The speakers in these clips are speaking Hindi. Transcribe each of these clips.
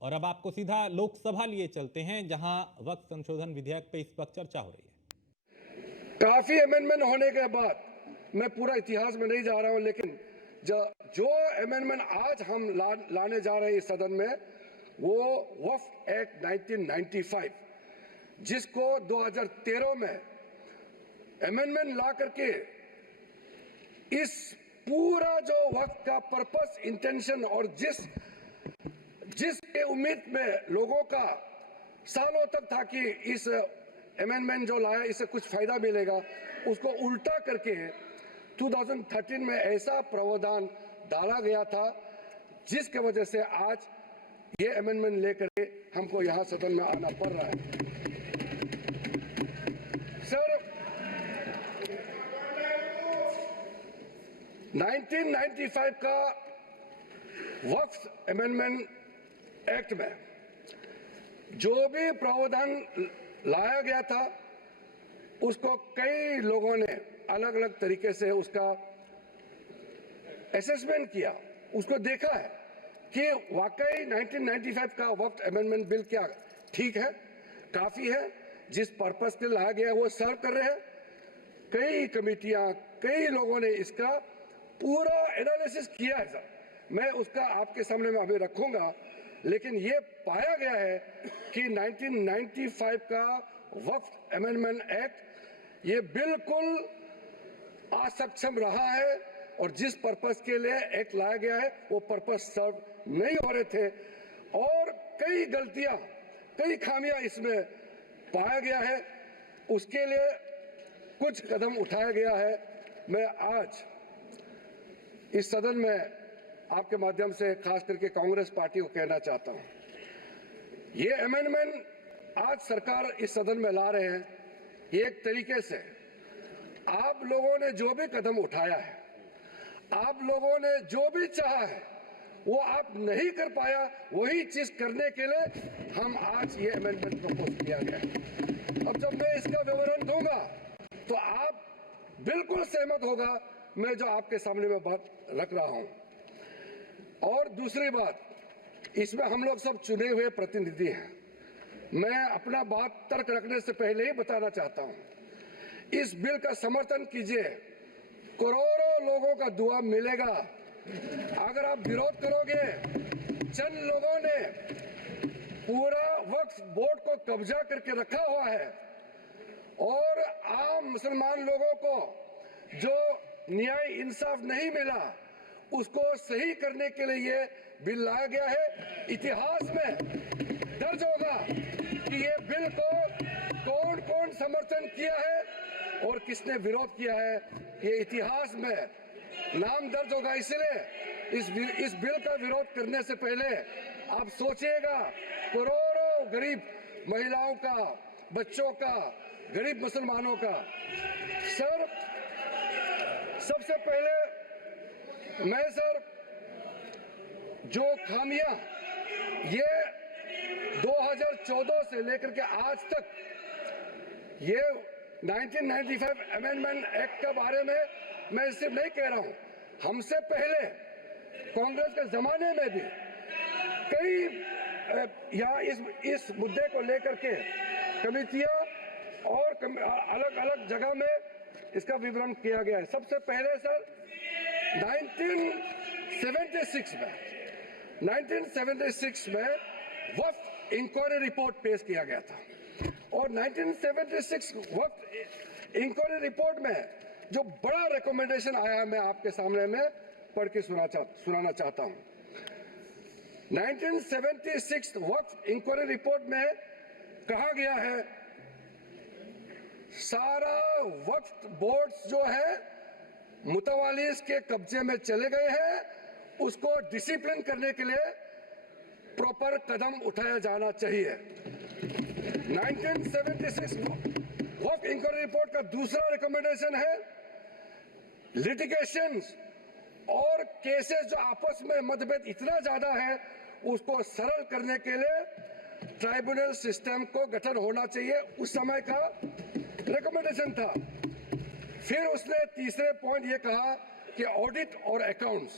और अब आपको सीधा लोकसभा लिए चलते हैं, जहां वक्फ संशोधन विधेयक पे इस वक्त चर्चा हो रही है। काफी अमेंडमेंट होने के बाद, मैं पूरा इतिहास में नहीं जा रहा हूं, लेकिन जो अमेंडमेंट आज हम लाने जा रहे हैं इस सदन में, वो वक्फ एक्ट 1995, जिसको 2013 में अमेंडमेंट ला करके इस पूरा जो वक्फ का पर्पस, इंटेंशन और जिसके उम्मीद में लोगों का सालों तक था कि इस अमेंडमेंट जो लाया इससे कुछ फायदा मिलेगा, उसको उल्टा करके 2013 में ऐसा प्रावधान डाला गया था जिसके वजह से आज ये अमेंडमेंट लेकर के हमको यहां सदन में आना पड़ रहा है। सर, 1995 का वक्फ अमेंडमेंट एक्ट में जो भी प्रावधान लाया गया था, उसको कई लोगों ने अलग अलग तरीके से उसका असेसमेंट किया, उसको देखा है कि वाकई 1995 का वक्फ अमेंडमेंट बिल क्या ठीक है, काफी है, जिस पर्पस के लाया गया वो सर्व कर रहे हैं। कई कमेटियां, कई लोगों ने इसका पूरा एनालिसिस किया है सर, मैं उसका आपके सामने में अभी रखूंगा, लेकिन ये पाया गया है कि 1995 का वक्फ अमेंडमेंट एक्ट ये बिल्कुल असक्षम रहा है और जिस पर्पस के लिए एक्ट लाया गया है वो पर्पस सर्व नहीं हो रहे थे और कई गलतियां, कई खामियां इसमें पाया गया है। उसके लिए कुछ कदम उठाया गया है। मैं आज इस सदन में आपके माध्यम से खास करके कांग्रेस पार्टी को कहना चाहता हूं, ये अमेंडमेंट आज सरकार इस सदन में ला रहे हैं, ये एक तरीके से आप लोगों ने जो भी कदम उठाया है, आप लोगों ने जो भी चाहा है, वो आप नहीं कर पाया, वही चीज करने के लिए हम आज ये अमेंडमेंट प्रपोज किया गया है। अब जब मैं इसका विवरण दूंगा तो आप बिल्कुल सहमत होगा मैं जो आपके सामने में बात रख रहा हूं। और दूसरी बात, इसमें हम लोग सब चुने हुए प्रतिनिधि हैं। मैं अपना बात तर्क रखने से पहले ही बताना चाहता हूं, इस बिल का समर्थन कीजिए, करोड़ों लोगों का दुआ मिलेगा। अगर आप विरोध करोगे, चंद लोगों ने पूरा वक्फ बोर्ड को कब्जा करके रखा हुआ है और आम मुसलमान लोगों को जो न्याय इंसाफ नहीं मिला उसको सही करने के लिए ये बिल लाया गया है। इतिहास में दर्ज होगा कि ये बिल को कौन कौन समर्थन किया है और किसने विरोध किया है, ये इतिहास में नाम दर्ज होगा। इसलिए इस बिल का विरोध करने से पहले आप सोचिएगा करोड़ों गरीब महिलाओं का, बच्चों का, गरीब मुसलमानों का। सर, सबसे पहले मैं सर जो खामियां ये 2014 से लेकर के आज तक ये 1995 अमेंडमेंट एक्ट के बारे में मैं सिर्फ नहीं कह रहा हूं, हमसे पहले कांग्रेस के जमाने में भी कई यहाँ इस मुद्दे को लेकर के कमेटियां और अलग अलग जगह में इसका विवरण किया गया है। सबसे पहले सर 1976 में वक्फ इंक्वायरी रिपोर्ट पेश किया गया था और 1976 वक्फ इंक्वायरी रिपोर्ट में जो बड़ा रिकमेंडेशन आया मैं आपके सामने में पढ़ के सुनाना चाहता हूं। 1976 वक्फ इंक्वायरी रिपोर्ट में कहा गया है सारा वक्फ बोर्ड्स जो है मुतवालिस के कब्जे में चले गए हैं, उसको डिसिप्लिन करने के लिए प्रॉपर कदम उठाया जाना चाहिए। 1976 वक्फ इंक्वायरी रिपोर्ट का दूसरा रिकमेंडेशन है लिटिगेशंस और केसेस जो आपस में मतभेद इतना ज्यादा है उसको सरल करने के लिए ट्राइब्यूनल सिस्टम को गठन होना चाहिए, उस समय का रिकमेंडेशन था। फिर उसने तीसरे पॉइंट ये कहा कि ऑडिट और अकाउंट्स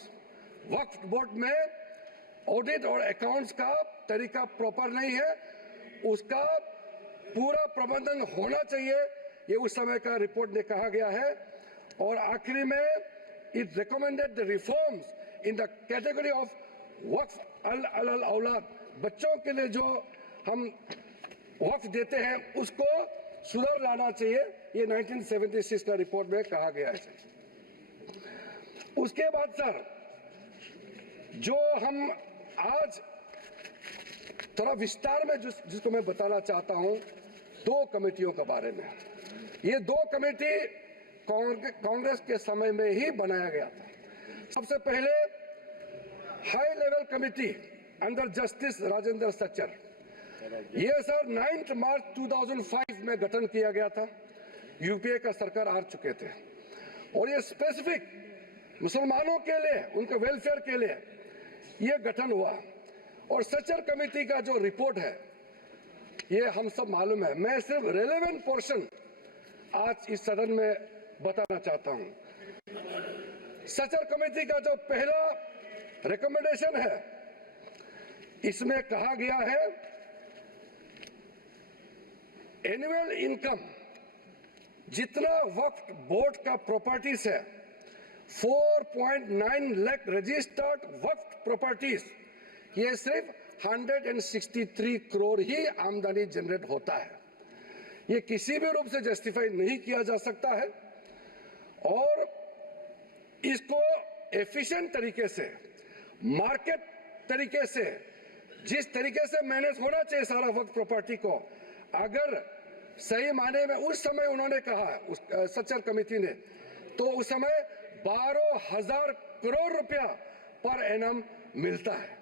वक्फ बोर्ड में ऑडिट और अकाउंट्स का तरीका प्रॉपर नहीं है, उसका पूरा प्रबंधन होना चाहिए, ये उस समय का रिपोर्ट में कहा गया है। और आखिरी में it recommended the reforms in the category of waqf al aulad, बच्चों के लिए जो हम वक्फ देते हैं उसको सुधार लाना चाहिए, ये 1976 का रिपोर्ट में कहा गया है। उसके बाद सर, जो हम आज थोड़ा विस्तार में जिसको मैं बताना चाहता हूं, दो कमेटियों के बारे में। ये दो कमेटी कांग्रेस के समय में ही बनाया गया था। सबसे पहले high level committee under justice Rajendra Sachar, ये सर 9 मार्च 2005 में गठन किया गया था। यूपीए का सरकार आ चुके थे और ये स्पेसिफिक मुसलमानों के लिए, उनके वेलफेयर के लिए ये गठन हुआ। और सच्चर कमेटी का जो रिपोर्ट है ये हम सब मालूम है, मैं सिर्फ रेलेवेंट पोर्शन आज इस सदन में बताना चाहता हूं। सच्चर कमेटी का जो पहला रिकमेंडेशन है, इसमें कहा गया है एनुअल इनकम जितना वक्फ बोर्ड का प्रॉपर्टीज है 4.9 लाख रजिस्टर्ड वक्फ प्रॉपर्टीज, ये सिर्फ 163 करोड़ ही आमदनी जनरेट होता है। ये किसी भी रूप से जस्टिफाई नहीं किया जा सकता है और इसको एफिशिएंट तरीके से, मार्केट तरीके से, जिस तरीके से मैनेज होना चाहिए सारा वक्फ प्रॉपर्टी को, अगर सही माने में उस समय उन्होंने कहा, उस सच्चर कमेटी ने, तो उस समय 12,000 करोड़ रुपया पर एनम मिलता है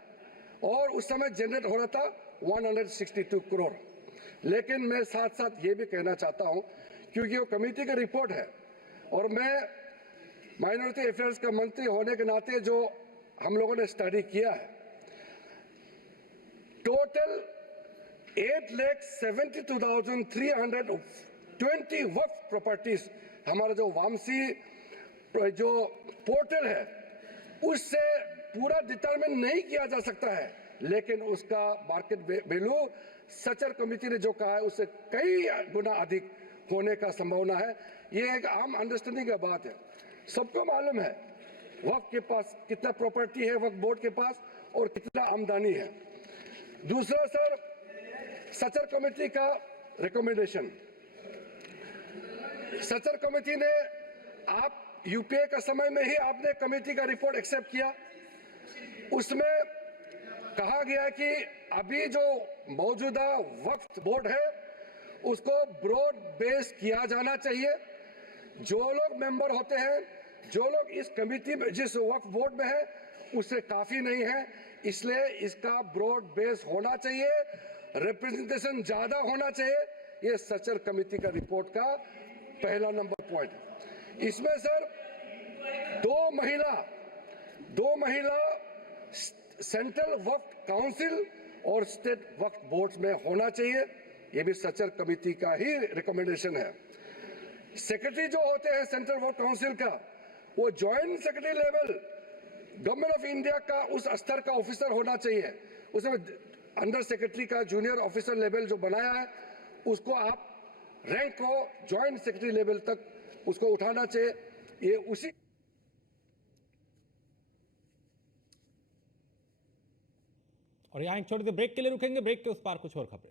और उस समय जनरेट हो रहा था 162 करोड़। लेकिन मैं साथ साथ ये भी कहना चाहता हूं, क्योंकि वो कमेटी की रिपोर्ट है और मैं माइनॉरिटी अफेयर्स का मंत्री होने के नाते जो हम लोगों ने स्टडी किया है, टोटल 8,72,320 वक्फ प्रॉपर्टीज हमारा जो वामसी जो पोर्टल है उससे पूरा डिटरमिन नहीं किया जा सकता है, लेकिन उसका मार्केट वैल्यू सच्चर कमेटी ने जो कहा है उससे कई गुना अधिक होने का संभावना है। ये एक आम अंडरस्टैंडिंग का बात है, सबको मालूम है वक्फ के पास कितना प्रॉपर्टी है, वक्फ बोर्ड के पास, और कितना आमदनी है। दूसरा सर, सच्चर कमेटी का रिकमेंडेशन, सच्चर कमेटी ने, आप यूपीए का समय में ही आपने कमेटी का रिपोर्ट एक्सेप्ट किया, उसमें कहा गया कि अभी जो मौजूदा वक्फ बोर्ड है उसको ब्रॉड बेस किया जाना चाहिए। जो लोग मेंबर होते हैं, जो लोग इस कमेटी में, जिस वक्फ बोर्ड में है, उससे काफी नहीं है, इसलिए इसका ब्रॉड बेस होना चाहिए, रिप्रेजेंटेशन ज्यादा होना चाहिए। ये सच्चर कमेटी का रिपोर्ट का पहला नंबर पॉइंट। इसमें सर दो महिला सेंट्रल वक्फ काउंसिल और स्टेट वक्फ बोर्ड में होना चाहिए, ये भी सच्चर कमेटी का ही रिकमेंडेशन है। सेक्रेटरी जो होते हैं सेंट्रल वक्फ काउंसिल का, वो joint secretary level government of India का उस स्तर का ऑफिसर होना चाहिए। उसमें अंडर सेक्रेटरी का जूनियर ऑफिसर लेवल जो बनाया है उसको आप रैंक को ज्वाइंट सेक्रेटरी लेवल तक उसको उठाना चाहिए। ये उसी और यहाँ एक छोटे से ब्रेक के लिए रुकेंगे, ब्रेक के उस पार कुछ और खबरें।